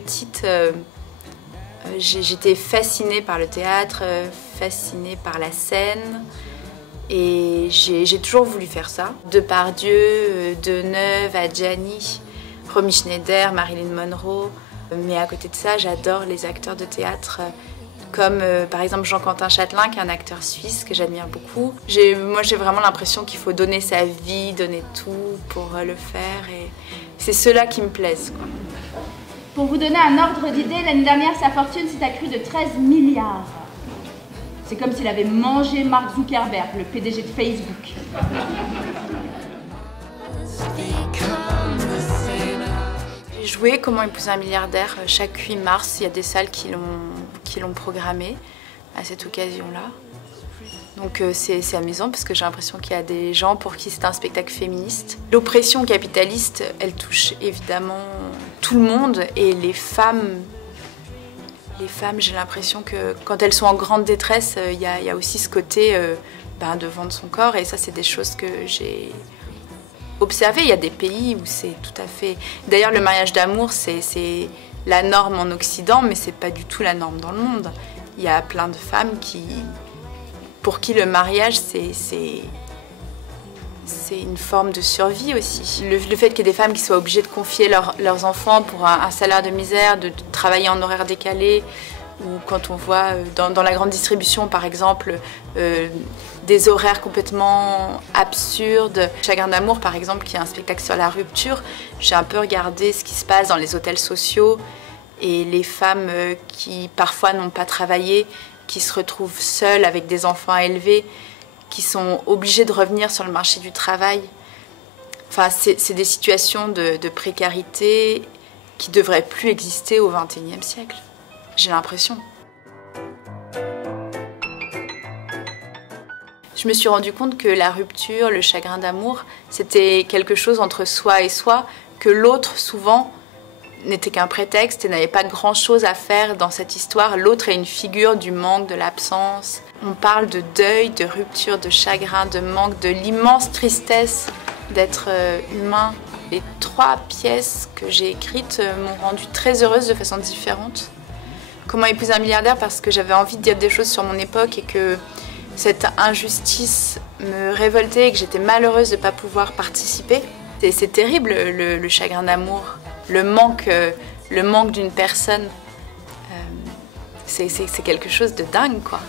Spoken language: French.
petite, j'étais fascinée par le théâtre, fascinée par la scène. Et j'ai toujours voulu faire ça. Depardieu, Deneuve, Adjani, Romy Schneider, Marilyn Monroe. Mais à côté de ça, j'adore les acteurs de théâtre comme par exemple Jean-Quentin Châtelain, qui est un acteur suisse que j'admire beaucoup. Moi, j'ai vraiment l'impression qu'il faut donner sa vie, donner tout pour le faire. Et c'est ceux-là qui me plaisent, quoi. Pour vous donner un ordre d'idée, l'année dernière, sa fortune s'est accrue de 13 milliards. C'est comme s'il avait mangé Mark Zuckerberg, le PDG de Facebook. J'ai joué Comment épouser un milliardaire chaque 8 mars. Il y a des salles qui l'ont programmé à cette occasion-là. Donc c'est amusant parce que j'ai l'impression qu'il y a des gens pour qui c'est un spectacle féministe. L'oppression capitaliste, elle touche évidemment tout le monde, et les femmes, j'ai l'impression que quand elles sont en grande détresse, il y a aussi ce côté de vendre son corps, et ça, c'est des choses que j'ai observées. Il y a des pays où c'est tout à fait... D'ailleurs, le mariage d'amour, c'est la norme en Occident, mais c'est pas du tout la norme dans le monde. Il y a plein de femmes pour qui le mariage, c'est une forme de survie aussi. Le fait qu'il y ait des femmes qui soient obligées de confier leurs enfants pour un salaire de misère, de travailler en horaire décalé, ou quand on voit dans la grande distribution, par exemple, des horaires complètement absurdes. Chagrin d'amour, par exemple, qui est un spectacle sur la rupture, j'ai un peu regardé ce qui se passe dans les hôtels sociaux et les femmes qui parfois n'ont pas travaillé, qui se retrouvent seules avec des enfants à élever, qui sont obligés de revenir sur le marché du travail. Enfin, c'est des situations de précarité qui ne devraient plus exister au XXIe siècle. J'ai l'impression. Je me suis rendu compte que la rupture, le chagrin d'amour, c'était quelque chose entre soi et soi, que l'autre, souvent, n'était qu'un prétexte et n'avait pas grand-chose à faire dans cette histoire. L'autre est une figure du manque, de l'absence. On parle de deuil, de rupture, de chagrin, de manque, de l'immense tristesse d'être humain. Les 3 pièces que j'ai écrites m'ont rendue très heureuse de façon différente. Comment épouser un milliardaire, parce que j'avais envie de dire des choses sur mon époque et que cette injustice me révoltait et que j'étais malheureuse de ne pas pouvoir participer. C'est terrible, le chagrin d'amour. Le manque d'une personne, c'est quelque chose de dingue, quoi.